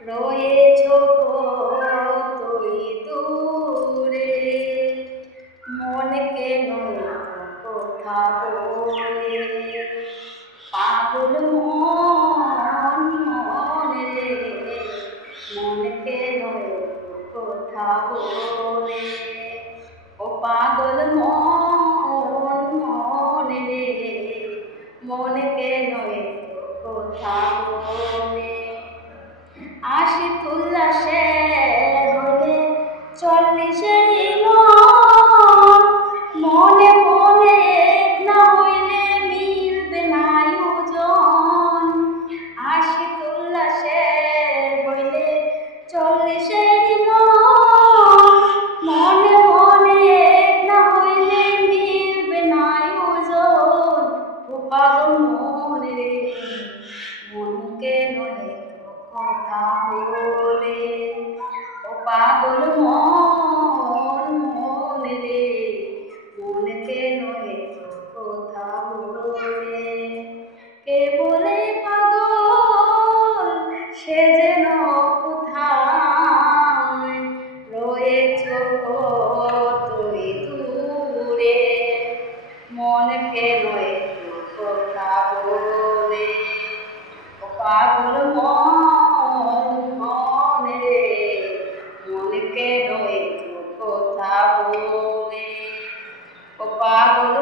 রয়েছ কতই দূরে, মন কেন কথা বলে, পাগল মন মন রে, মন কেন কথা বলে, ও পাগল মন মন রে, মন কেন কথা বলে। আশিক উল্লাসে হলে 40 মনে মনে না হইলে মিলবে না আয়োজন। আশিক উল্লাসে হইলে 40 মনে মনে না হইলে মিলবে না আয়োজন। ও পাগল মন রে, মন কেন কথা বলে, ও পাগল মন মন রে, মন কেন কথা বলে। কে বলে পাগল সে যেন কোথায়, রয়েছ কতই দূরে, মন কেন কথা বলে, ও পাগল মন মন রে, মন কেন কথা বলে, ও পাগল